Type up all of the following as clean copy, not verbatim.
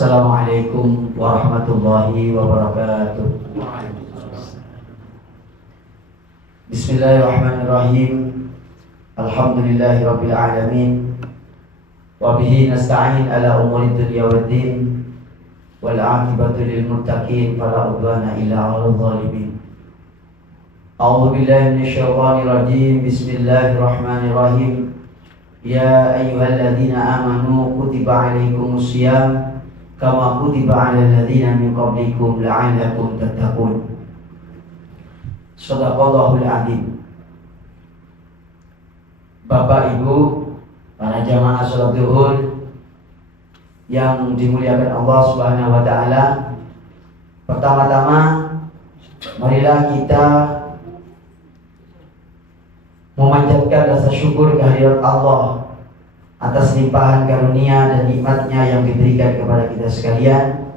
Assalamualaikum warahmatullahi wabarakatuh. Bismillahirrahmanirrahim. Alhamdulillahi rabbil alamin. Wa bihi nasta'in ala umuri dunya waddin. Wal 'aqibatu lil muttaqin fala udwana illa 'alal zalimin. A'udzu billahi minasy syaithanir rajim. Bismillahirrahmanirrahim. Ya ayyuhalladzina amanu kutiba 'alaikumus syiyam kama kutiba 'alal ladzina min qablikum la'allakum tattaqun. Shadaqallahul 'adzim. Bapak Ibu, para jamaah salat zuhur yang dimuliakan Allah Subhanahu wa taala, pertama-tama marilah kita memanjatkan rasa syukur kehadirat Allah atas limpahan karunia dan nikmatnya yang diberikan kepada kita sekalian,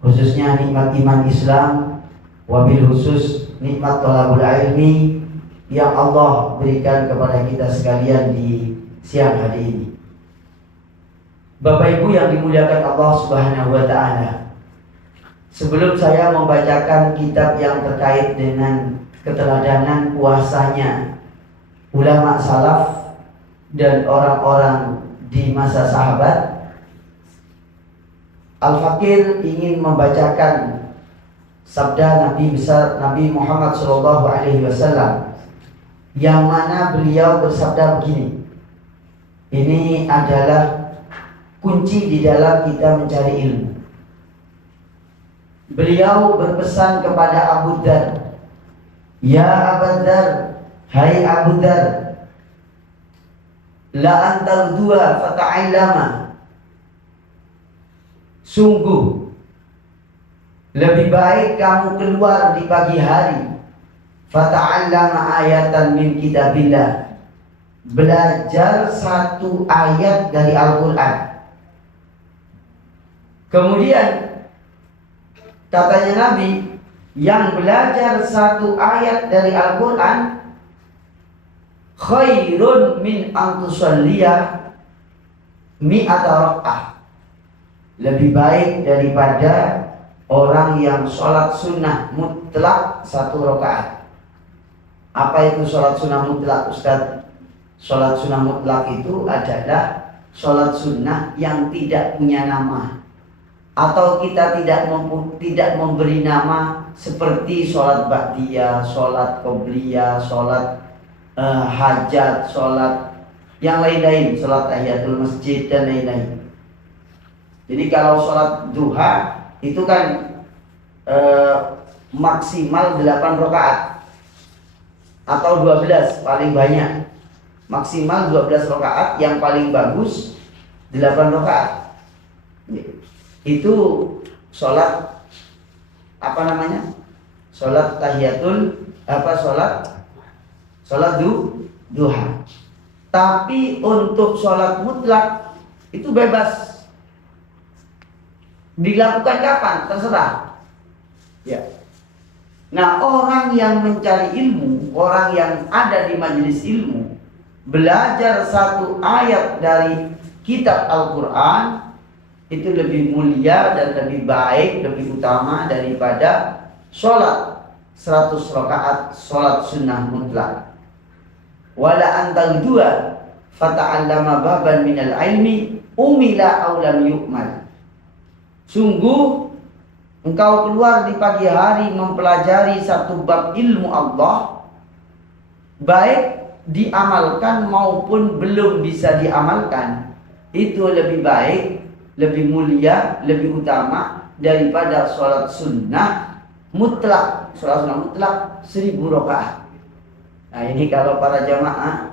khususnya nikmat iman Islam, wabil khusus nikmat thalabul ilmi yang Allah berikan kepada kita sekalian di siang hari ini. Bapak Ibu yang dimuliakan Allah Subhanahu wa taala, sebelum saya membacakan kitab yang terkait dengan keteladanan puasanya ulama salaf dan orang-orang di masa sahabat, Al-Fakir ingin membacakan sabda Nabi besar Nabi Muhammad SAW, yang mana beliau bersabda begini. Ini adalah kunci di dalam kita mencari ilmu. Beliau berpesan kepada Abu Dzar, "Ya Abu Dzar, hai Abu Dzar, la antal dua fata'allama." Sungguh lebih baik kamu keluar di pagi hari, fata'allama ayatan min kitabillah, belajar satu ayat dari Al-Quran. Kemudian katanya Nabi, yang belajar satu ayat dari Al-Quran khairun min antusalliyah mi'ata rak'ah, lebih baik daripada orang yang sholat sunnah mutlak satu rakaat. Apa itu sholat sunnah mutlak, Ustaz? Sholat sunnah mutlak itu adalah sholat sunnah yang tidak punya nama, atau kita tidak memberi nama, seperti sholat ba'diyah, sholat qobliyah, sholat hajat, sholat yang lain-lain, sholat tahiyatul masjid dan lain-lain. Jadi kalau sholat duha itu kan maksimal 8 rakaat atau 12 paling banyak. Maksimal 12 rakaat, yang paling bagus 8 rakaat. Itu sholat apa namanya? Sholat tahiyatul sholat duha. Tapi untuk sholat mutlak itu bebas, dilakukan kapan terserah. Ya. Nah, orang yang mencari ilmu, orang yang ada di majelis ilmu, belajar satu ayat dari kitab Al-Quran itu lebih mulia dan lebih baik, lebih utama daripada sholat 100 rakaat sholat sunnah mutlak. Wala antal dua fata'allama baban minal ilmi umila aw lam yu'mal. Sungguh engkau keluar di pagi hari mempelajari satu bab ilmu Allah, baik diamalkan maupun belum bisa diamalkan, itu lebih baik, lebih mulia, lebih utama daripada sholat sunnah mutlak. Sholat sunnah mutlak 1000 rakaat. Nah, ini kalau para jamaah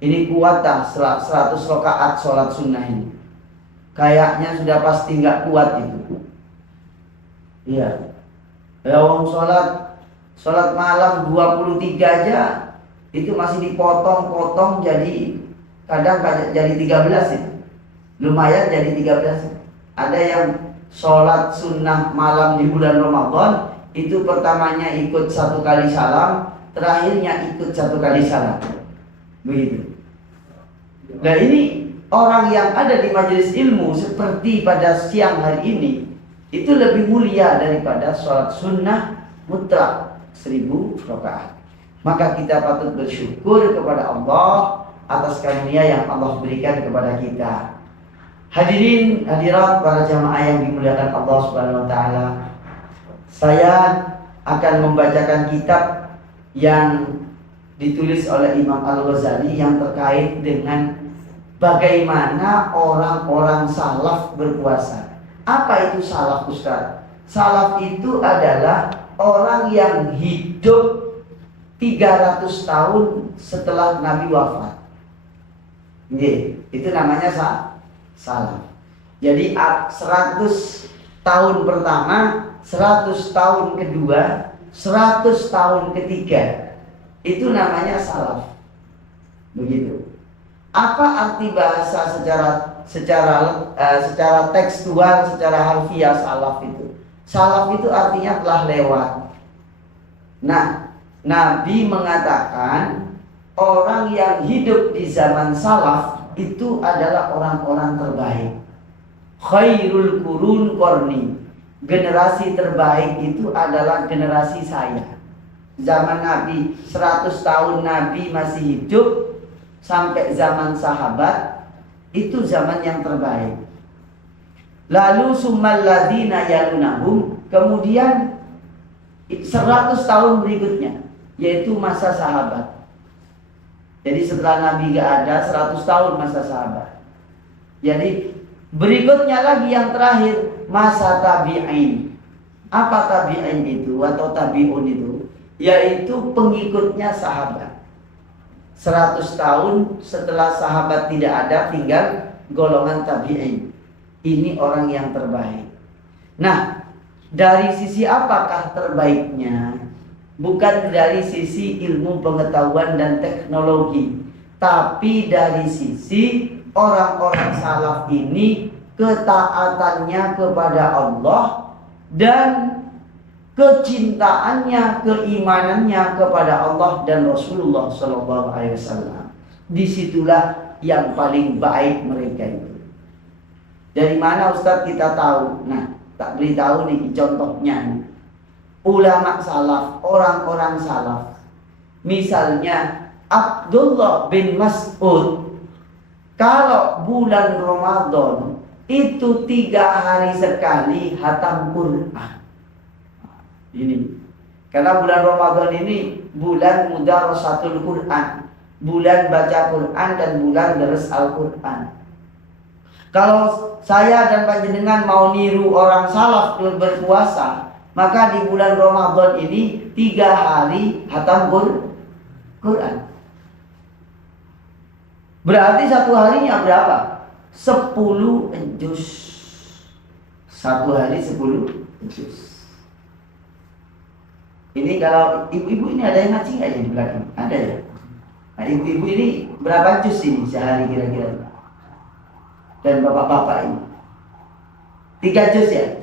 ini kuatah 100 rakaat sholat sunnah ini, kayaknya sudah pasti nggak kuat itu. Iya. Lawang sholat malam 23 aja itu masih dipotong-potong jadi kadang jadi 13 itu. Lumayan jadi 13. Ada yang sholat sunnah malam di bulan Ramadan itu pertamanya ikut 1 kali salam, terakhirnya ikut 1 kali salam. Begitu. Nah, ini orang yang ada di majelis ilmu seperti pada siang hari ini itu lebih mulia daripada sholat sunnah mutlak 1000 rakaat. Maka kita patut bersyukur kepada Allah atas karunia yang Allah berikan kepada kita. Hadirin hadirat para jamaah yang dimuliakan Allah Subhanahu wa taala. Saya akan membacakan kitab yang ditulis oleh Imam Al-Ghazali yang terkait dengan bagaimana orang-orang salaf berpuasa. Apa itu salaf, Ustaz? Salaf itu adalah orang yang hidup 300 tahun setelah Nabi wafat. Itu namanya salaf. Jadi 100 tahun pertama, 100 tahun kedua, 100 tahun ketiga, itu namanya salaf. Begitu. Apa arti bahasa secara tekstual, secara harfiah salaf itu? Salaf itu artinya telah lewat. Nah, Nabi mengatakan orang yang hidup di zaman salaf itu adalah orang-orang terbaik. Khairul qurun qarni. Generasi terbaik itu adalah generasi saya. Zaman Nabi, 100 tahun Nabi masih hidup sampai zaman sahabat, itu zaman yang terbaik. Lalu summal ladina yalunahum, kemudian 100 tahun berikutnya, yaitu masa sahabat. Jadi setelah Nabi gak ada, 100 tahun masa sahabat. Jadi berikutnya lagi yang terakhir, masa tabi'in. Apa tabi'in itu atau tabi'un itu? Yaitu pengikutnya sahabat. 100 tahun setelah sahabat tidak ada, tinggal golongan tabi'in. Ini orang yang terbaik. Nah, dari sisi apakah terbaiknya? Bukan dari sisi ilmu pengetahuan dan teknologi, tapi dari sisi orang-orang salaf ini ketaatannya kepada Allah dan kecintaannya, keimanannya kepada Allah dan Rasulullah Sallallahu Alaihi Wasallam. Disitulah yang paling baik mereka itu. Dari mana Ustadz kita tahu? Nah, tak beritahu nih contohnya. Ulama salaf, orang-orang salaf. Misalnya Abdullah bin Mas'ud, kalau bulan Ramadan itu 3 hari sekali hatam Quran. Ini karena bulan Ramadan ini bulan mudarasatul Quran, bulan baca Quran dan bulan deres Al-Quran. Kalau saya dan panjenengan mau niru orang salaf berpuasa, maka di bulan Ramadan ini 3 hari hatam Quran. Berarti satu harinya berapa? 10 juz. Satu hari 10 juz. Ini kalau ibu-ibu ini ada yang ngaji nggak ya di belakang? Ada ya? Nah, ibu-ibu ini berapa juz ini sehari kira-kira? Dan bapak-bapak ini 3 juz ya?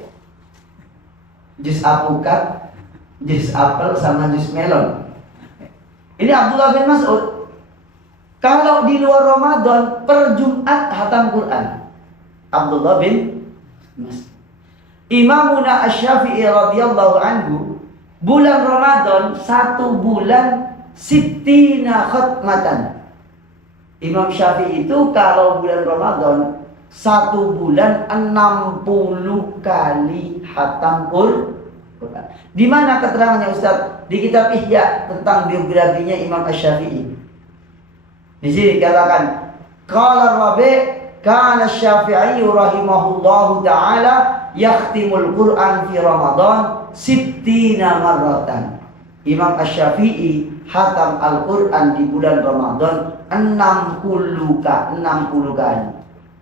Jus apukat, jus apel, sama jus melon. Ini Abdullah bin Mas'ud. Kalau di luar Ramadan per Jumat hatam Quran. Abdullah bin Mas'ud. Imamuna Asy-Syafi'i radhiyallahu anhu, bulan Ramadan 1 bulan sittina khatmatan. Imam Syafi'i itu kalau bulan Ramadan 1 bulan 60 kali hatam Quran. Di mana keterangannya Ustaz? Di kitab Ihya tentang biografinya Imam Asy-Syafi'i. Di sini dikatakan, qala Rabi' kana Asy-Syafi'i rahimahullahu taala yakhtimul Quran fi Ramadan 60 marratan. Imam Asy-Syafi'i hatam Al-Quran di bulan Ramadan 60 kali.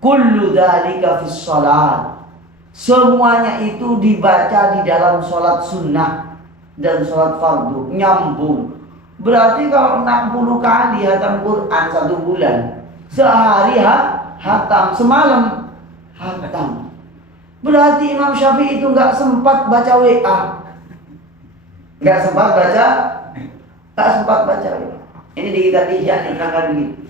Kullu dzalika fis shalat. Semuanya itu dibaca di dalam sholat sunnah dan sholat fardu, nyambung. Berarti kalau 60 kali hatam Quran 1 bulan, sehari hatam, semalam hatam. Berarti Imam Syafi'i itu nggak sempat baca WA, nggak sempat baca WA. Ini di kitab Ihya diterangkan begini.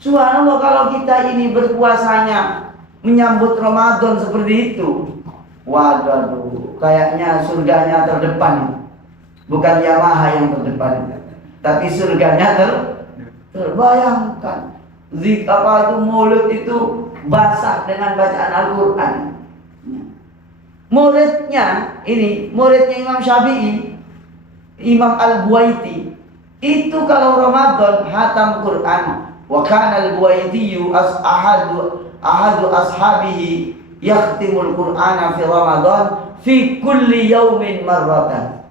Subhanallah, kalau kita ini berpuasanya menyambut Ramadan seperti itu, waduh, kayaknya surganya terdepan. Bukan Yamaha yang terdepan, tapi surganya terbayangkan. Apa itu, mulut itu basah dengan bacaan Al-Quran. Muridnya Imam Syafi'i, Imam Al-Buaiti, itu kalau Ramadan hatam Quran. Wa kana Al-Buaitiyu ahadu ashabihi yakhtimul Qur'ana fi Ramadan fi kulli yaumin marratan.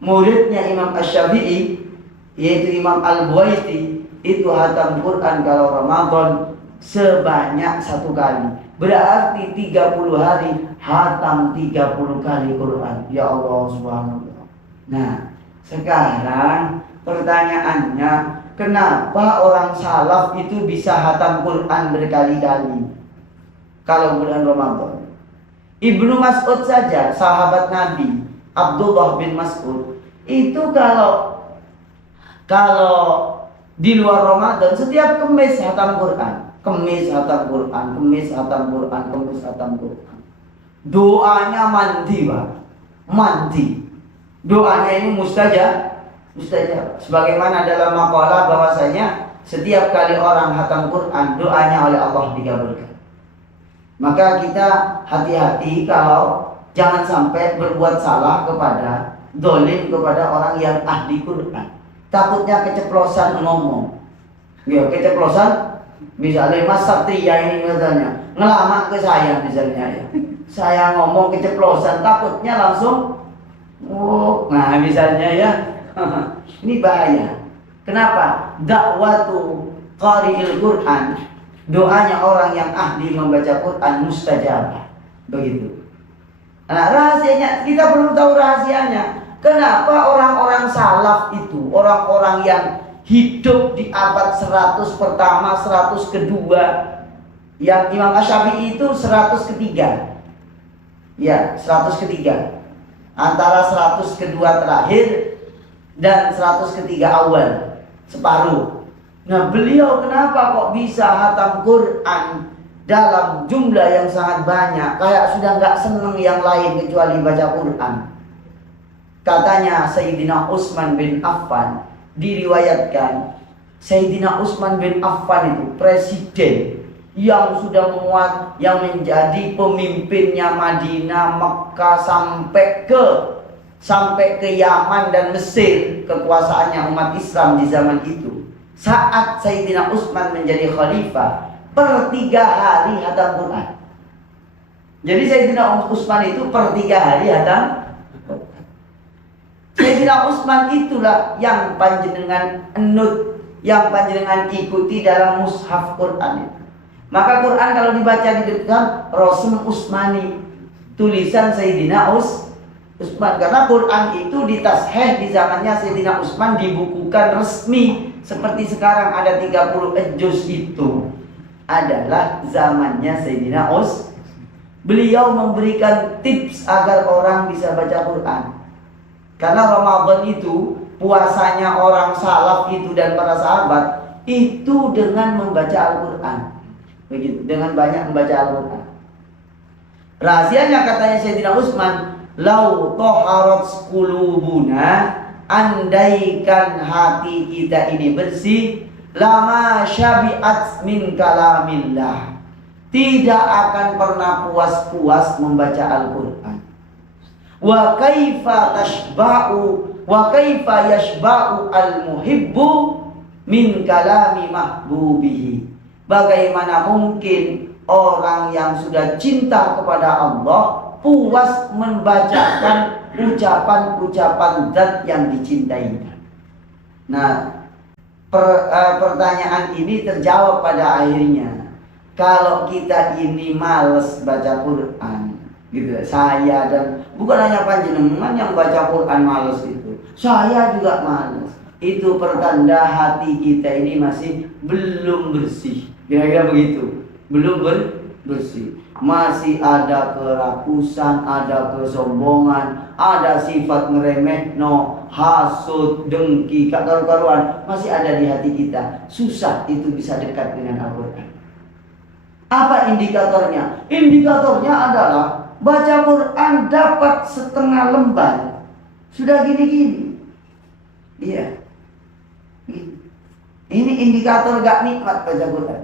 Muridnya Imam Asy-Syafi'i, yaitu Imam Al-Buaiti, itu hatam Quran kalau Ramadan sebanyak 1 kali. Berarti 30 hari hatam 30 kali Quran. Ya Allah subhanallah. Nah, sekarang pertanyaannya, kenapa orang salaf itu bisa hatam Quran berkali-kali kalau bulan Ramadan? Ibnu Mas'ud saja, sahabat Nabi Abdullah bin Mas'ud, itu kalau di luar Ramadan setiap Kamis hatam Quran, Kamis hatam Quran, Kamis hatam Quran, Kamis hatam Quran. Doanya mandi, Pak. Mandi. Doanya ini mustajab. Sebagaimana dalam makalah bahwasanya setiap kali orang hatam Quran, doanya oleh Allah dikabulkan. Maka kita hati-hati kalau jangan sampai berbuat salah kepada, dolim kepada orang yang ahli Quran. Takutnya keceplosan ngomong. Ya, keceplosan. Misalnya Mas Satria ini misalnya ngelama ke saya misalnya ya. Saya ngomong keceplosan, takutnya langsung nah misalnya ya. Ini bahaya. Kenapa? Dakwatu qari'il Quran, doanya orang yang ahli membaca Quran mustajabah. Begitu. Nah, rahasianya kita perlu tahu rahasianya. Kenapa orang-orang salaf itu, orang-orang yang hidup di abad 100 pertama, 100 kedua, yang Imam Asy-Syafi'i itu 100 ketiga. Ya, 100 ketiga. Antara 100 kedua terakhir dan 100 ketiga awal, separuh. Nah, beliau kenapa kok bisa hatam Quran dalam jumlah yang sangat banyak, kayak sudah nggak seneng yang lain kecuali baca Quran. Katanya Sayyidina Utsman bin Affan, diriwayatkan Sayyidina Utsman bin Affan itu presiden yang sudah menguat, yang menjadi pemimpinnya Madinah, Mekah sampai ke Yaman dan Mesir, kekuasaannya umat Islam di zaman itu. Saat Sayyidina Utsman menjadi khalifah, per 3 hari hatam Quran. Jadi Sayyidina Utsman itu per 3 hari hatam. Sayyidina Utsman itulah yang panjenengan enut, yang panjenengan ikuti dalam mushaf Quran itu. Maka Quran kalau dibaca di depan Rasul Utsmani, tulisan Sayyidina Utsman, karena Quran itu ditasheh di zamannya Sayyidina Utsman, dibukukan resmi seperti sekarang ada 30 juz, itu adalah zamannya Sayyidina Utsman. Beliau memberikan tips agar orang bisa baca Quran. Karena Ramadan itu puasanya orang salaf itu dan para sahabat itu dengan membaca Al-Quran. Begitu, dengan banyak membaca Al-Quran. Rahasianya katanya Sayyidina Utsman, lau toharat qulubuna, andaikan hati kita ini bersih, lama syabi'at min kalamillah, tidak akan pernah puas-puas membaca Al-Quran. Wa kaifa yashba'u al-muhibbu min kalami mahbubihi. Bagaimana mungkin orang yang sudah cinta kepada Allah puas membacakan ucapan-ucapan zat yang dicintainya. Nah, pertanyaan ini terjawab pada akhirnya. Kalau kita ini males baca Quran, gitu, saya dan bukan hanya panjenengan yang baca Quran males itu, saya juga males. Itu pertanda hati kita ini masih belum bersih. Kira-kira begitu, belum bersih. masih ada kerakusan, ada kesombongan, ada sifat ngeremehno, hasud, dengki, karuan, masih ada di hati kita. Susah itu bisa dekat dengan Al-Quran. Apa indikatornya? Indikatornya adalah baca Quran dapat setengah lembar, sudah gini-gini. Iya. Ini indikator gak nikmat baca Quran.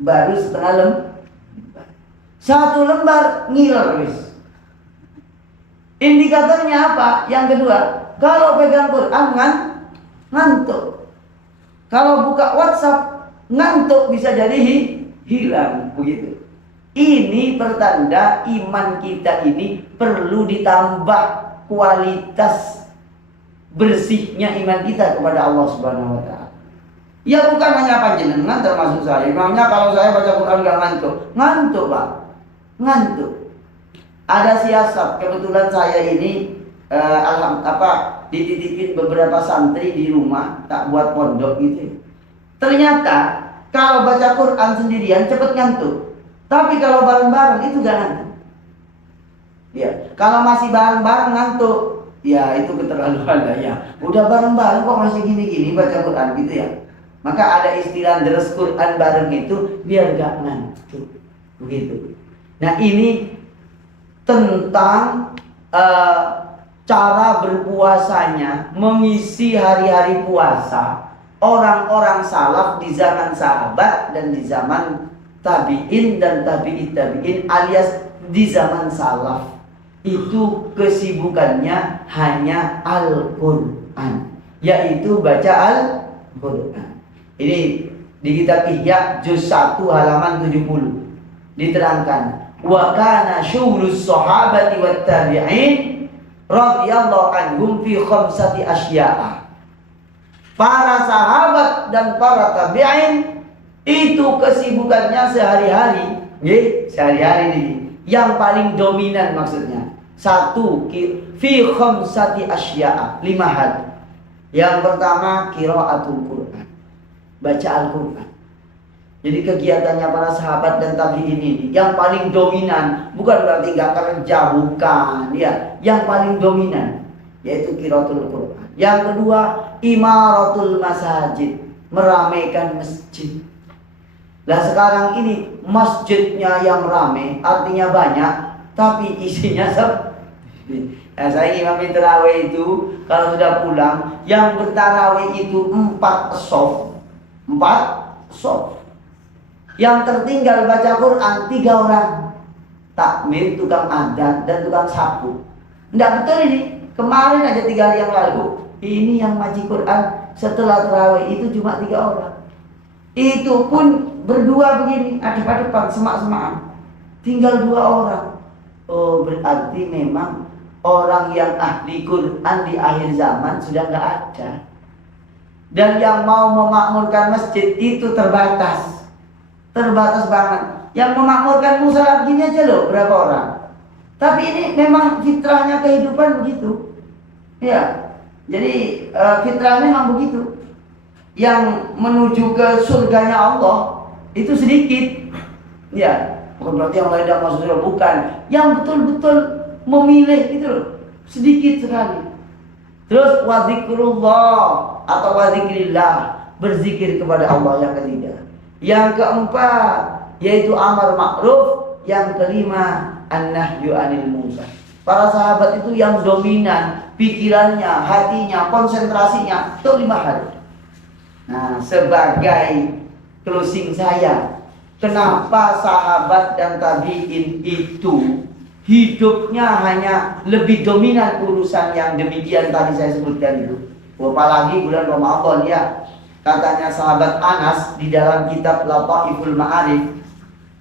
Baru setengah lembar. Satu lembar ngiler wis. Indikatornya apa? Yang kedua, kalau pegang Quran ngantuk. Kalau buka WhatsApp ngantuk, bisa jadi hilang begitu. Ini pertanda iman kita ini perlu ditambah kualitas bersihnya iman kita kepada Allah Subhanahu wa taala. Ya bukan hanya panjenengan termasuk saya. Memangnya kalau saya baca Quran gak ngantuk? Ngantuk, Pak. Ngantuk. Ada siasat, kebetulan saya ini dititipin beberapa santri di rumah, tak buat pondok gitu. Ternyata kalau baca Quran sendirian cepet ngantuk. Tapi kalau bareng-bareng itu gak ngantuk. Ya, kalau masih bareng-bareng ngantuk, ya itu keterlaluan lah ya. Udah bareng-bareng kok masih gini-gini baca Quran gitu ya. Maka ada istilah deres Quran bareng itu biar gak ngantuk. Begitu. Nah ini tentang cara berpuasanya, mengisi hari-hari puasa orang-orang salaf di zaman sahabat dan di zaman tabi'in dan tabi'in alias di zaman salaf. Itu kesibukannya hanya Al-Quran, yaitu baca Al-Quran. Ini di kitab Ihya juz 1 halaman 70 diterangkan, wa kana syughlus sahabati wat tabi'in radhiyallahu anhum fi khamsati asya'a. Para sahabat dan para tabi'in itu kesibukannya sehari-hari, sehari-hari ini yang paling dominan maksudnya. Satu, fi khamsati asya'a, 5 hal. Yang pertama qiraatul Quran, baca Al-Quran. Jadi kegiatannya para sahabat dan tabi'in ini yang paling dominan, bukan berarti gak kerja, bukan ya. Yang paling dominan yaitu qiraatul Quran. Yang kedua, imaratul masajid, meramaikan masjid. Nah sekarang ini masjidnya yang ramai, artinya banyak, tapi isinya sepi. Nah saya imam tarawih itu kalau sudah pulang, yang bertarawih itu 4 shaf. 4 shaf. Yang tertinggal baca Quran 3 orang. Takmir, tukang adzan, dan tukang sapu. Enggak betul ini. Kemarin aja 3 hari yang lalu, ini yang ngaji Quran setelah tarawih itu cuma 3 orang. Itu pun berdua begini, adep-adepan, semak-semakan. Tinggal 2 orang. Oh, berarti memang orang yang ahli Quran di akhir zaman sudah nggak ada. Dan yang mau memakmurkan masjid itu terbatas. Terbatas banget. Yang memakmurkan musala gini aja loh, berapa orang. Tapi ini memang fitrahnya kehidupan begitu. Ya, jadi fitrahnya memang begitu. Yang menuju ke surganya Allah itu sedikit. Ya, bukan berarti yang lain tidak masuk surga, bukan. Yang betul-betul memilih itu loh, sedikit sekali. Terus wazikrullah atau wazikrillah, berzikir kepada Allah yang ketiga. Yang keempat yaitu amar ma'ruf. Yang kelima an-nahyu 'anil munkar. Para sahabat itu yang dominan pikirannya, hatinya, konsentrasinya itu 5 hal. Nah, sebagai closing saya, kenapa sahabat dan tabi'in itu hidupnya hanya lebih dominan urusan yang demikian tadi saya sebutkan itu. Apalagi bulan Ramadan ya. Katanya sahabat Anas di dalam kitab Lataiful Ma'arif,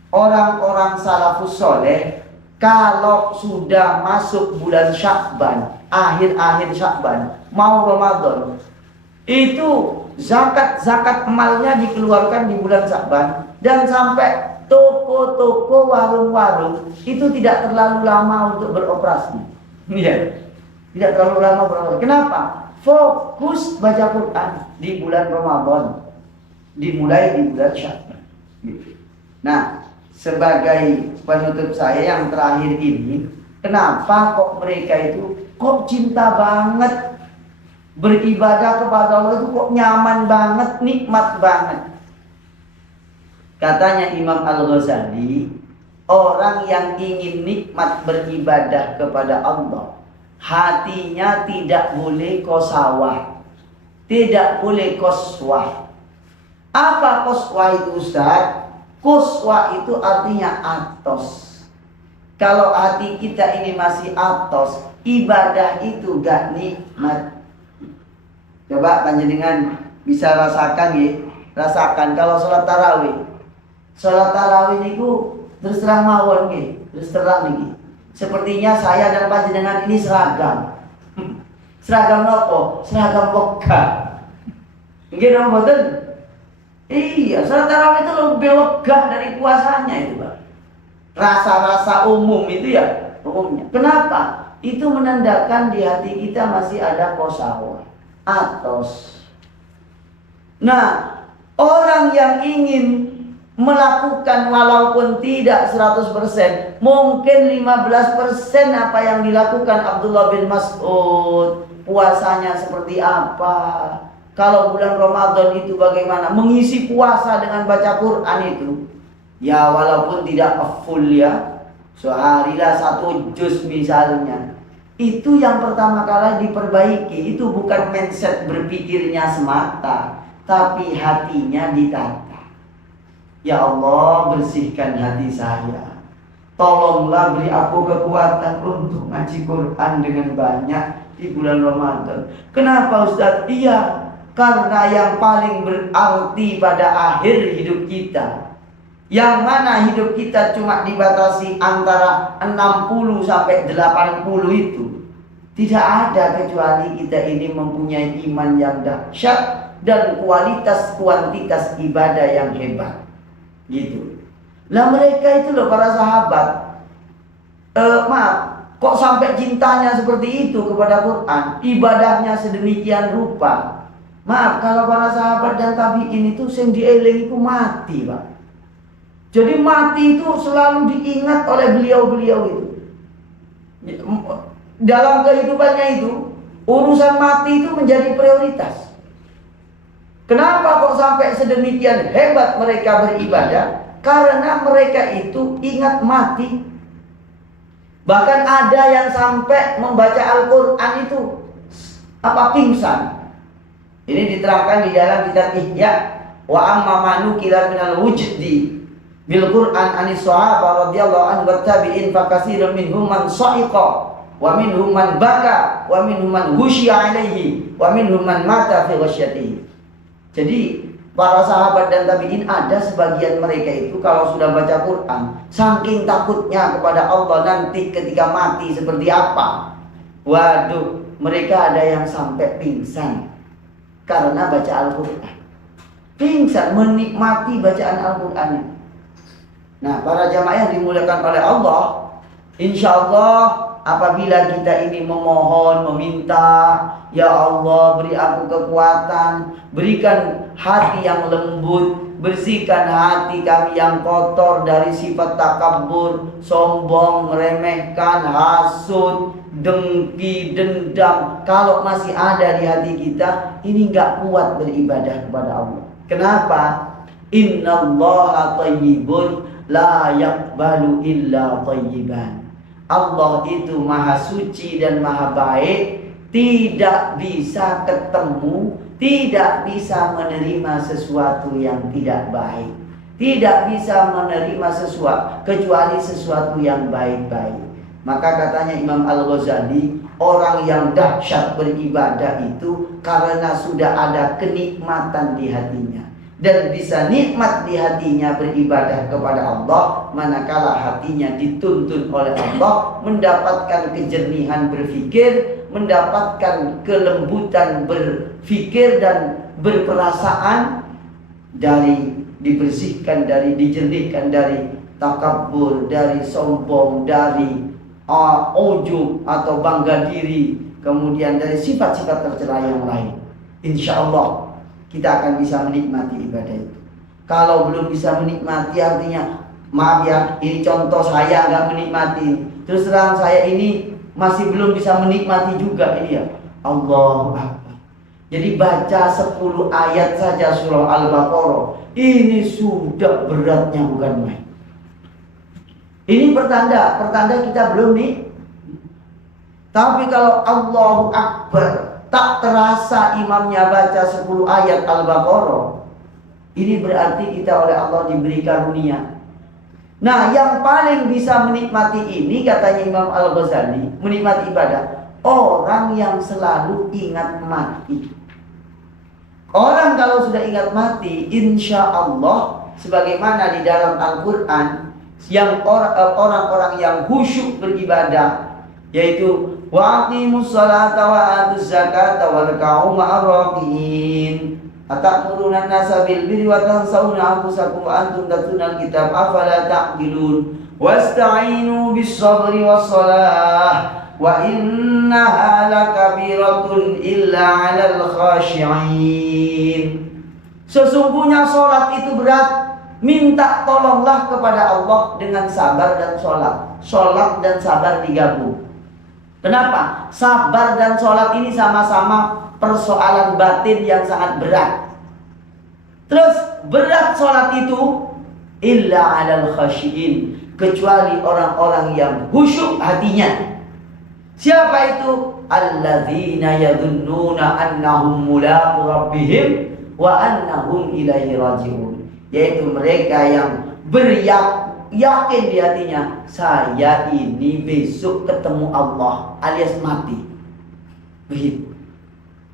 orang-orang salafus soleh kalau sudah masuk bulan Sya'ban, akhir-akhir Sya'ban, mau Ramadan, itu zakat emalnya dikeluarkan di bulan Sya'ban. Dan sampai toko-toko, warung-warung itu tidak terlalu lama untuk beroperasi. Iya, tidak terlalu lama beroperasi. Kenapa? Fokus baca Quran di bulan Ramadan, dimulai di bulan Sya'ban. Nah, sebagai penutup saya yang terakhir ini, kenapa kok mereka itu kok cinta banget beribadah kepada Allah, itu kok nyaman banget, nikmat banget. Katanya Imam Al-Ghazali, orang yang ingin nikmat beribadah kepada Allah, hatinya tidak boleh kosawah, tidak boleh koswah. Apa koswah itu, Ustaz? Koswah itu artinya atos. Kalau hati kita ini masih atos, ibadah itu gak nikmat. Coba panjenengan bisa rasakan ya, rasakan kalau sholat tarawih. Sholat tarawih niku terus terang mawon nggih, terus terang niki. Sepertinya saya dan panjenengan ini seragam. Seragam nopo? Seragam wegah. Nggih napa mboten? Iya, sholat tarawih itu lebih wegah dari puasanya itu, Pak. Rasa-rasa umum itu ya, umumnya. Kenapa? Itu menandakan di hati kita masih ada kosawah, atos. Nah, orang yang ingin melakukan walaupun tidak 100%, mungkin 15% apa yang dilakukan Abdullah bin Mas'ud, puasanya seperti apa, kalau bulan Ramadan itu bagaimana, mengisi puasa dengan baca Quran itu, ya walaupun tidak full ya, seharilah 1 juz misalnya, itu yang pertama kali diperbaiki. Itu bukan mindset berpikirnya semata, tapi hatinya ditata. Ya Allah, bersihkan hati saya. Tolonglah beri aku kekuatan untuk ngaji Quran dengan banyak di bulan Ramadan. Kenapa Ustaz? Iya, karena yang paling berarti pada akhir hidup kita, yang mana hidup kita cuma dibatasi antara 60 sampai 80 itu, tidak ada kecuali kita ini mempunyai iman yang dahsyat dan kualitas kuantitas ibadah yang hebat. Gitu. Lah mereka itu loh, para sahabat, kok sampai cintanya seperti itu kepada Quran, ibadahnya sedemikian rupa. Maaf, kalau para sahabat dan tabi'in itu sing dieling itu mati, Pak. Jadi mati itu selalu diingat oleh beliau-beliau itu. Dalam kehidupannya itu, urusan mati itu menjadi prioritas. Kenapa kok sampai sedemikian hebat mereka beribadah? Karena mereka itu ingat mati. Bahkan ada yang sampai membaca Al-Quran itu pingsan. Ini diterangkan di dalam kitab Ihya. Wa amma manu kila minal wujdi bil Quran anis sahaba radhiyallahu anhu wa tabi'in fa katsirun minhum man sa'iqa wa minhum man baka wa minhum man husya alaihi wa minhum man mata fi ghasyatihi. Jadi para sahabat dan tabi'in, ada sebagian mereka itu kalau sudah baca Quran, saking takutnya kepada Allah nanti ketika mati seperti apa, waduh, mereka ada yang sampai pingsan karena baca Al-Quran. Pingsan menikmati bacaan Al-Qurannya. Nah, para jamaah yang dimuliakan oleh Allah, insya Allah apabila kita ini memohon, meminta, ya Allah beri aku kekuatan, berikan hati yang lembut, bersihkan hati kami yang kotor dari sifat takabur, sombong, meremehkan, hasud, dengki, dendam. Kalau masih ada di hati kita, ini gak kuat beribadah kepada Allah. Kenapa? Innallaha thayyibun la yaqbalu illa thayyiban. Allah itu maha suci dan maha baik, tidak bisa ketemu, tidak bisa menerima sesuatu yang tidak baik, tidak bisa menerima sesuatu kecuali sesuatu yang baik-baik. Maka katanya Imam Al-Ghazali, orang yang dahsyat beribadah itu karena sudah ada kenikmatan di hatinya, dan bisa nikmat di hatinya beribadah kepada Allah manakala hatinya dituntun oleh Allah, mendapatkan kejernihan berfikir, mendapatkan kelembutan berfikir dan berperasaan, dari dibersihkan, dari dijernihkan dari takabur, dari sombong, dari ujub atau bangga diri, kemudian dari sifat-sifat tercela yang lain. Insya Allah kita akan bisa menikmati ibadah itu. Kalau belum bisa menikmati, artinya maaf ya, ini contoh saya nggak menikmati. Terus terang saya ini masih belum bisa menikmati juga ini ya. Allahu Akbar. Jadi baca 10 ayat saja surah Al-Baqarah ini sudah beratnya bukan main. Ini pertanda kita belum nih. Tapi kalau Allahu Akbar tak terasa imamnya baca 10 ayat Al-Baqarah, ini berarti kita oleh Allah diberi karunia. Nah, yang paling bisa menikmati ini katanya Imam Al-Ghazali, menikmati ibadah, orang yang selalu ingat mati. Orang kalau sudah ingat mati, insya Allah, sebagaimana di dalam Al-Quran, yang orang-orang yang khusyuk beribadah, yaitu wa aqimus salata wa atuz zakata warka'u ma'ar raki'in atamuruna an-nasa bil birri wa tansawna anfusakum wa antum tatluna al-kitab afala ta'qilun wasta'inu bis sabri was salah wa innaha lakabiratun illa 'alal khashi'in. Sesungguhnya sholat itu berat. Minta tolonglah kepada Allah dengan sabar dan sholat. Sholat dan sabar digabung. Kenapa? Sabar dan sholat ini sama-sama persoalan batin yang sangat berat. Terus berat sholat itu illa 'alal khashiin, kecuali orang-orang yang khusyuk hatinya. Siapa itu? Alladzina yadhunnuna annahum mulaqu rabbihim wa annahum ilaihi raji'un. Yaitu mereka yang yakin di hatinya, saya ini besok ketemu Allah alias mati. Begitu.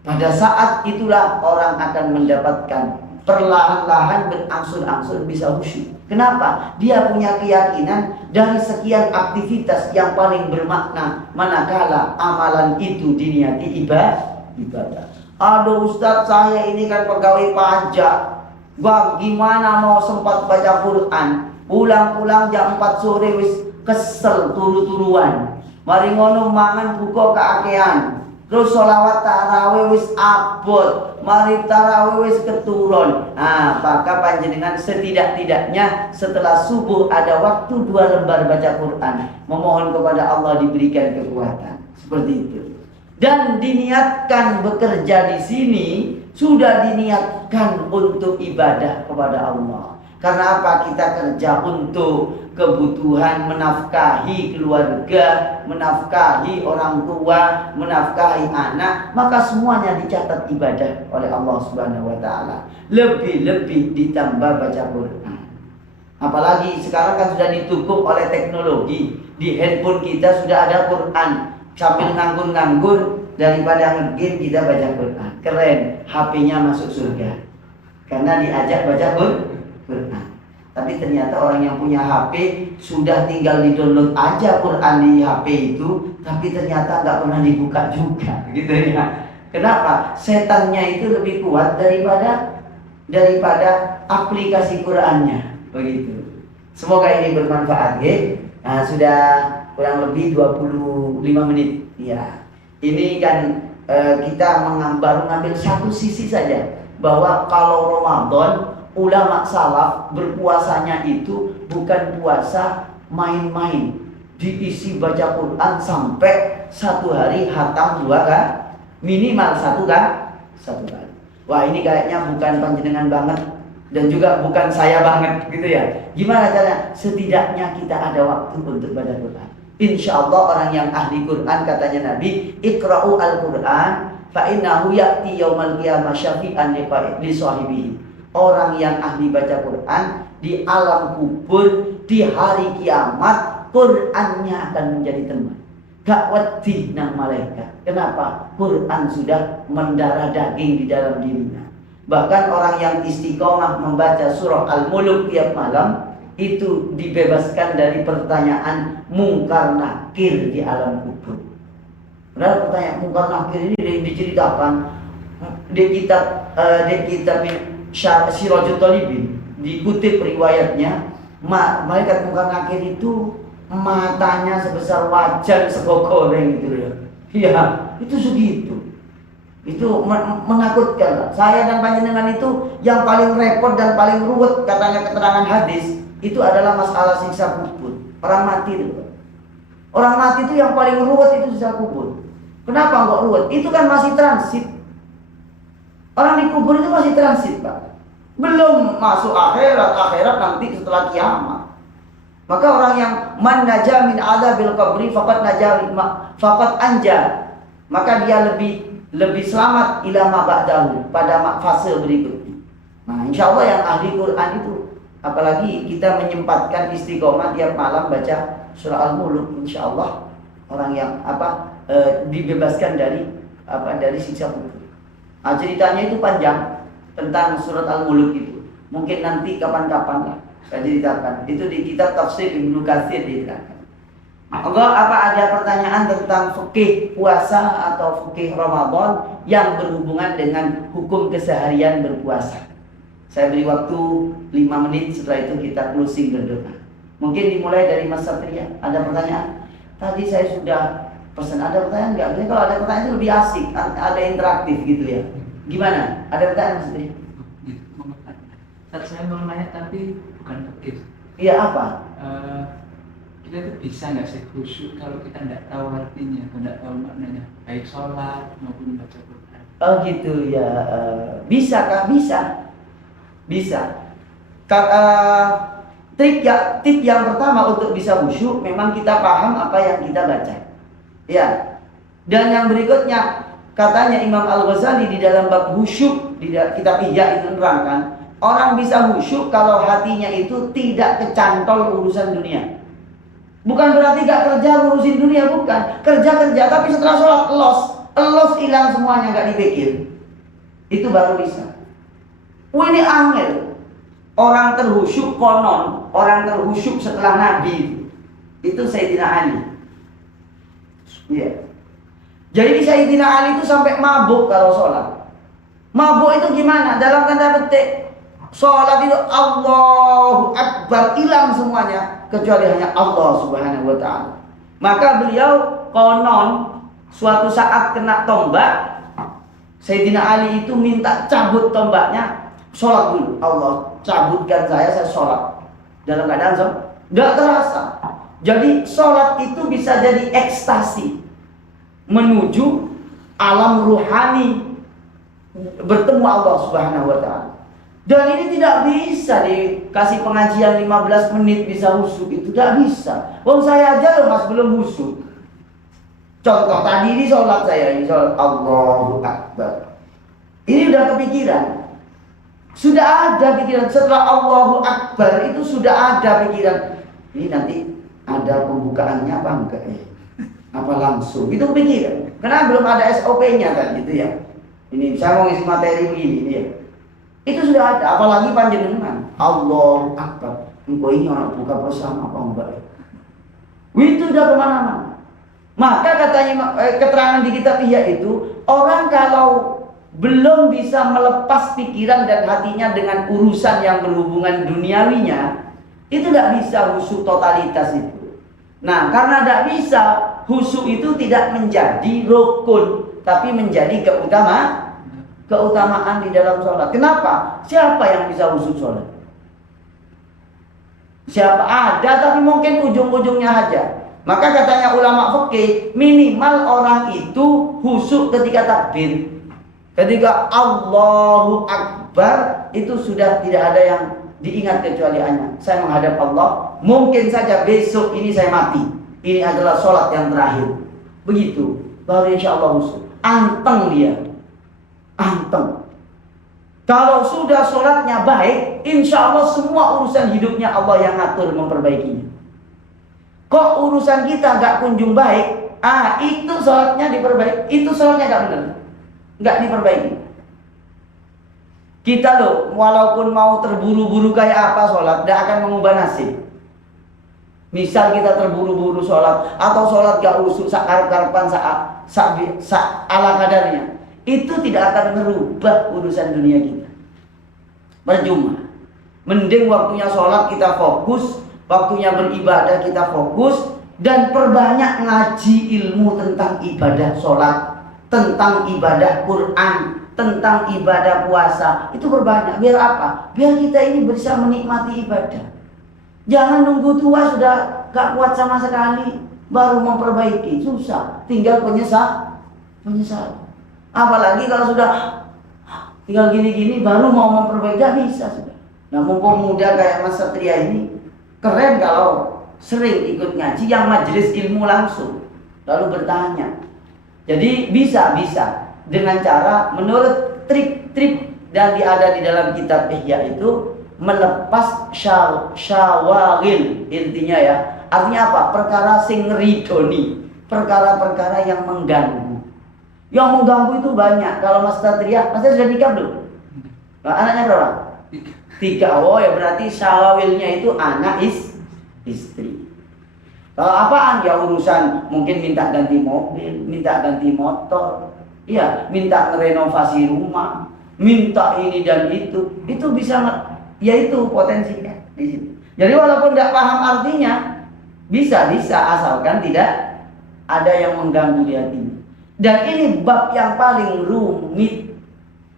Pada saat itulah orang akan mendapatkan perlahan-lahan berangsur-angsur bisa khusyuk. Kenapa? Dia punya keyakinan dari sekian aktivitas yang paling bermakna manakala amalan itu diniati ibadah. Aduh Ustadz, saya ini kan pegawai pajak. Bagaimana mau sempat baca Quran? Pulang-pulang jam 4 sore wis kesel turu-turuan. Mari ngono mangan buka keakean. Terus sholawat tarawih wis abot. Mari tarawih wis keturun. Nah, maka panjenengan setidak-tidaknya setelah subuh ada waktu 2 lembar baca Quran. Memohon kepada Allah diberikan kekuatan. Seperti itu. Dan diniatkan bekerja di sini sudah diniatkan untuk ibadah kepada Allah. Karena apa? Kita kerja untuk kebutuhan menafkahi keluarga, menafkahi orang tua, menafkahi anak, maka semuanya dicatat ibadah oleh Allah Subhanahu wa taala. Lebih-lebih ditambah baca Quran. Apalagi sekarang kan sudah didukung oleh teknologi. Di handphone kita sudah ada Quran. Sambil nganggur-nganggur, daripada ngegame kita baca Quran. Keren, HP-nya masuk surga karena diajak baca Quran. Tapi ternyata orang yang punya HP sudah tinggal di-download aja Quran di HP itu, tapi ternyata nggak pernah dibuka juga, gitu ya. Kenapa? Setannya itu lebih kuat daripada aplikasi Qurannya, begitu. Semoga ini bermanfaat, ya. Nah, sudah kurang lebih 25 menit. Ya. Ini kan kita baru ngambil satu sisi saja, bahwa kalau Ramadan ulama salaf berpuasanya itu bukan puasa main-main, diisi baca Quran sampai 1 hari hatam 2 kan, minimal 1 kan, 1 kali. Wah, ini kayaknya bukan panjenengan banget dan juga bukan saya banget, gitu ya. Gimana caranya? Setidaknya kita ada waktu untuk baca Quran. Insya Allah orang yang ahli Quran, katanya Nabi, ikra'u al-Quran fa innahu ya'ti yaumal qiyamah syafi'an li sahibihi. Orang yang ahli baca Quran di alam kubur, di hari kiamat, Qurannya akan menjadi teman. Gak wedi nang malaikat. Kenapa? Quran sudah mendarah daging di dalam dirinya. Bahkan orang yang istiqomah membaca surah Al-Mulk tiap malam, itu dibebaskan dari pertanyaan mungkar nakir di alam kubur. Padahal pertanyaan mungkar nakir ini diceritakan di kitab Sirajul Talibin, dikutip riwayatnya, malaikat mungkar nakir itu matanya sebesar wajan sego goreng gitu ya. Iya, itu segitu. Itu menakutkan. Saya dan panjenengan itu yang paling repot dan paling ruwet, katanya keterangan hadis. itu adalah masalah siksa kubur. Orang mati itu. Orang mati itu yang paling ruwet itu siksa kubur. Kenapa kok ruwet? Itu kan masih transit. Orang di kubur itu masih transit, Pak. Belum masuk akhirat nanti setelah kiamat. Maka orang yang man naja min adzabil qabri faqad anja. Maka dia lebih selamat ila ma ba'dahu, pada fase berikutnya. Nah, insya Allah yang ahli Quran itu, apalagi kita menyempatkan istiqomah tiap malam baca surah Al-Mulk, insya Allah orang yang dibebaskan dari siksa kubur. Nah, ceritanya itu panjang tentang surat Al-Mulk itu. Mungkin nanti kapan-kapan lah saya ceritakan. Itu di kitab tafsir Ibnu Katsir diterangkan. Enggak, apa ada pertanyaan tentang fikih puasa atau fikih Ramadan yang berhubungan dengan hukum keseharian berpuasa? Saya beri waktu 5 menit, setelah itu kita closing berdoa. Mungkin dimulai dari Mas Satria. Ada pertanyaan? Tadi saya sudah pesan, ada pertanyaan enggak? Biasanya kalau ada pertanyaan itu lebih asik, ada interaktif gitu ya. Gimana? Ada pertanyaan Mas Satria? Saat saya mau nanya tapi bukan fikih. Iya, apa? Kita tuh bisa nggak sih khusyuk kalau kita nggak tahu artinya, nggak tahu maknanya, baik sholat maupun baca Quran? Oh gitu ya. Bisa kah? Bisa. Tip yang pertama untuk bisa khusyuk memang kita paham apa yang kita baca. Ya. Dan yang berikutnya, katanya Imam Al-Ghazali di dalam bab khusyuk di kitab Ihya itu menerangkan, orang bisa khusyuk kalau hatinya itu tidak kecantol urusan dunia. Bukan berarti gak kerja ngurusin dunia, bukan. Kerja, tapi setelah sholat los hilang semuanya, gak dipikir. Itu baru bisa. Ini angel. Orang terkhusyuk konon, orang terkhusyuk setelah Nabi itu Sayyidina Ali. Iya. Jadi Sayyidina Ali itu sampai mabuk kalau sholat. Mabuk itu gimana? Dalam tanda petik, sholat itu Allahu Akbar, hilang semuanya kecuali hanya Allah Subhanahu wa ta'ala. Maka beliau konon suatu saat kena tombak, Sayyidina Ali itu minta cabut tombaknya, sholat dulu. Allah cabutkan saya sholat. Dalam keadaan sholat tidak terasa. Jadi sholat itu bisa jadi ekstasi menuju alam ruhani, bertemu Allah Subhanahu wa ta'ala. Dan ini tidak bisa dikasih pengajian 15 menit bisa khusyuk, itu tidak bisa. Wong saya aja loh Mas belum khusyuk. Contoh tadi di sholat saya, ini sholat Allahu Akbar. Ini udah kepikiran. Sudah ada pikiran setelah Allahu Akbar itu sudah ada pikiran. Ini nanti ada pembukaannya apa enggak ya? Apa langsung? Itu pikiran. Karena belum ada SOP-nya kan gitu ya. Ini saya mau ngisi materi begini ini ya. Itu sudah ada, apalagi panjenengan Allahu Akbar. Engkau ini orang buka bersama apa enggak? Itu sudah kemana-mana. Maka katanya keterangan di kitab Ihya itu, orang kalau belum bisa melepas pikiran dan hatinya dengan urusan yang berhubungan duniawinya, itu tidak bisa khusyuk totalitas itu. Nah, karena tidak bisa, khusyuk itu tidak menjadi rukun, tapi menjadi keutamaan di dalam sholat. Kenapa? Siapa yang bisa khusyuk sholat? Siapa? Ada, tapi mungkin ujung-ujungnya aja. Maka katanya ulama fikih, minimal orang itu khusyuk ketika takbir. Ketika Allahu Akbar, itu sudah tidak ada yang diingat kecuali hanya saya menghadap Allah. Mungkin saja besok ini saya mati. Ini adalah sholat yang terakhir. Begitu. Baru insya Allah khusyuk. Anteng dia. Anteng. Kalau sudah sholatnya baik, insya Allah semua urusan hidupnya Allah yang ngatur memperbaikinya. Kok urusan kita gak kunjung baik, itu sholatnya diperbaiki, itu sholatnya gak benar, gak diperbaiki. Kita loh, walaupun mau terburu-buru kayak apa sholat, gak akan mengubah nasib. Misal kita terburu-buru sholat, atau sholat gak usul sakarep-karepan ala kadarnya, itu tidak akan merubah urusan dunia kita. Percuma. Mending waktunya sholat kita fokus, waktunya beribadah kita fokus, dan perbanyak ngaji ilmu tentang ibadah sholat, tentang ibadah Quran, tentang ibadah puasa. Itu perbanyak. Biar apa? Biar kita ini bisa menikmati ibadah. Jangan nunggu tua sudah gak kuat sama sekali baru memperbaiki, susah. Tinggal penyesal. Apalagi kalau sudah tinggal gini-gini baru mau memperbaiki, gak bisa sudah. Nah, mumpung muda kayak Mas Satria ini, keren kalau sering ikut ngaji yang majelis ilmu langsung, lalu bertanya. Jadi bisa dengan cara menurut trik-trik dan ada di dalam kitab Ihya itu melepas syawagil, intinya ya. Artinya apa? Perkara sing ridoni, perkara-perkara yang mengganggu. Yang mengganggu itu banyak. Kalau Mas Satria sudah nikah belum? Nah, anaknya berapa? 3. Oh ya, berarti syawawilnya itu anak istri. Kalau apaan? Ya urusan mungkin minta ganti mobil, minta ganti motor, iya, minta renovasi rumah, minta ini dan itu bisa, ya itu potensinya di situ. Jadi walaupun tidak paham artinya, bisa asalkan tidak ada yang mengganggu di hatinya. Dan ini bab yang paling rumit.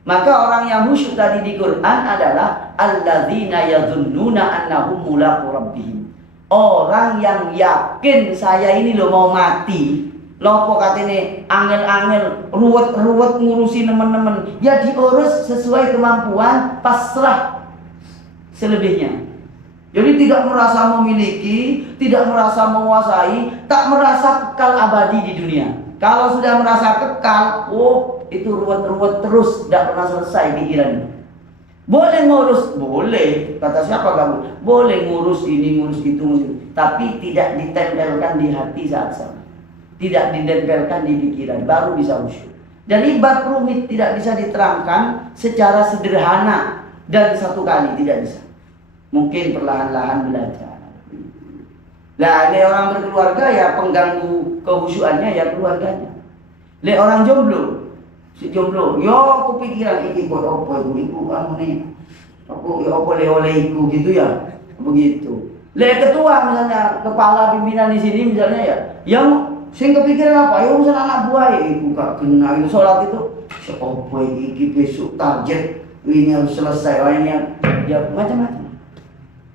Maka orang yang khusyuk tadi di Quran adalah alladzina yadhunnuna annahum mulaqu rabbihim. Orang yang yakin saya ini loh mau mati. Lopo katene angel-angel ruwet-ruwet ngurusi teman-teman. Ya diurus sesuai kemampuan, pasrah selebihnya. Jadi tidak merasa memiliki, tidak merasa menguasai, tak merasa kekal abadi di dunia. Kalau sudah merasa kekal, itu ruwet-ruwet terus, tidak pernah selesai pikirannya. Boleh ngurus, boleh. Kata siapa kamu? Boleh ngurus ini, ngurus itu, tapi tidak ditempelkan di hati saat sama. Tidak ditempelkan di pikiran, baru bisa khusyuk. Jadi bab rumit tidak bisa diterangkan secara sederhana dan satu kali, tidak bisa. Mungkin perlahan-lahan belajar. Nah, ini orang berkeluarga ya pengganggu kehusyuannya ya keluarganya. Lihat orang jomblo, si jomblo, yo kepikiran iki kok apa iku anu nih. Aku ya apa oleh iku gitu ya. Begitu. Lihat ketua misalnya, kepala pimpinan di sini misalnya ya, yang sing kepikiran apa? Ya urusan anak buah ya iku gak kena sholat itu. Siapa iki besok target ini harus selesai. Ini ya macam-macam.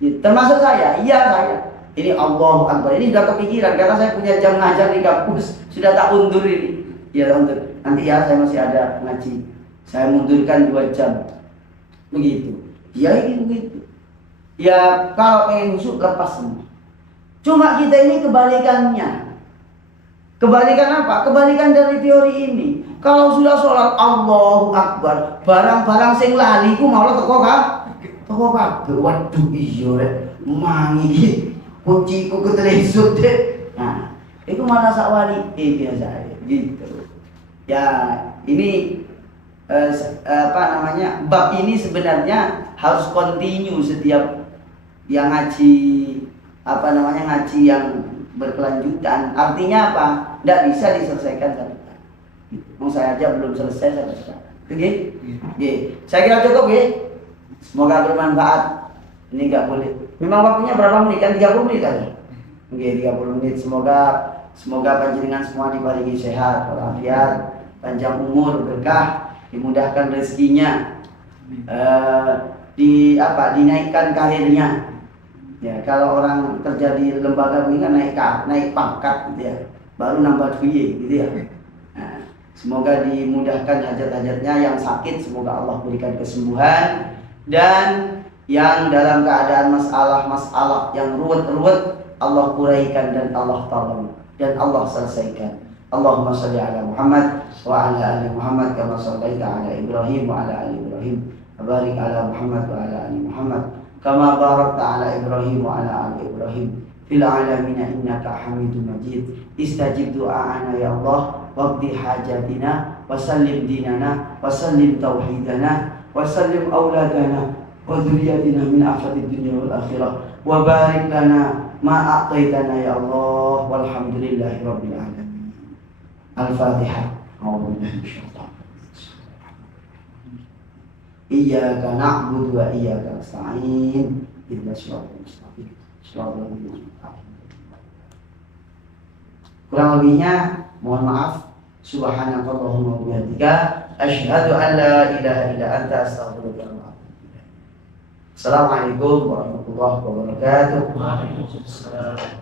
Termasuk saya, iya saya. Ini Allahu Akbar, ini sudah kepikiran karena saya punya jam ngajar di kampus, sudah tak undur ini. Ya undur. Nanti ya saya masih ada ngaji, saya mundurkan 2 jam. Begitu. Ya ini begitu. Ya kalau pengen khusyuk lepas semua. Cuma kita ini kebalikannya. Kebalikan apa? Kebalikan dari teori ini. Kalau sudah sholat Allahu Akbar, barang-barang sing lali ku malah teko kah? Toko kabeh, waduh iya rek, mangi kunciku ketelesut deh. Nah, itu malah sakwali biasa gitu. Ya, ini bab ini sebenarnya harus continue setiap yang ngaji ngaji yang berkelanjutan. Artinya apa? Tidak bisa diselesaikan satu kali. Mau saya aja belum selesai sampai sekarang. Oke? Saya kira cukup ya. Semoga bermanfaat. Ini nggak boleh. Memang waktunya berapa menit? Kan 30 menit tadi. Oke, 30 menit. Semoga panjenengan semua diberi sehat, walafiat, panjang umur, berkah, dimudahkan rezekinya, dinaikkan karirnya. Ya, kalau orang kerja di lembaga begini kan naik pangkat gitu ya. Baru nambah duit gitu ya. Nah, semoga dimudahkan hajat-hajatnya, yang sakit semoga Allah berikan kesembuhan. Dan yang dalam keadaan masalah yang ruwet-ruwet Allah uraikan dan Allah tolong dan Allah selesaikan. Allahumma shalli ala Muhammad wa ala ali Muhammad kama shallaita ala Ibrahim wa ala ali Ibrahim wa barik ala Muhammad wa ala ali Muhammad kama barakta ala Ibrahim wa ala ali Ibrahim fil alamin innaka Hamidum Majid. Istajib du'ana ya Allah waqdi hajatina wa sallim dinana wa sallim tauhidana wasallim auladana wa dzurriyyatina min afati dunya wal akhirah wa barik lana ma a'taitana ya Allah walhamdulillahi rabbil alamin. Al-Fatihah. Iyyaka na'budu wa iyyaka nasta'in. Ihdinas siratal mustaqim. Shiratal ladzina an'amta 'alaihim. Kurang lebihnya mohon maaf. Subhanakallahumma wa bihamdika asyhadu an la ilaha illa anta astaghfiruka wa atubu ilaik. Assalamualaikum warahmatullahi wabarakatuh. Waalaikumsalam.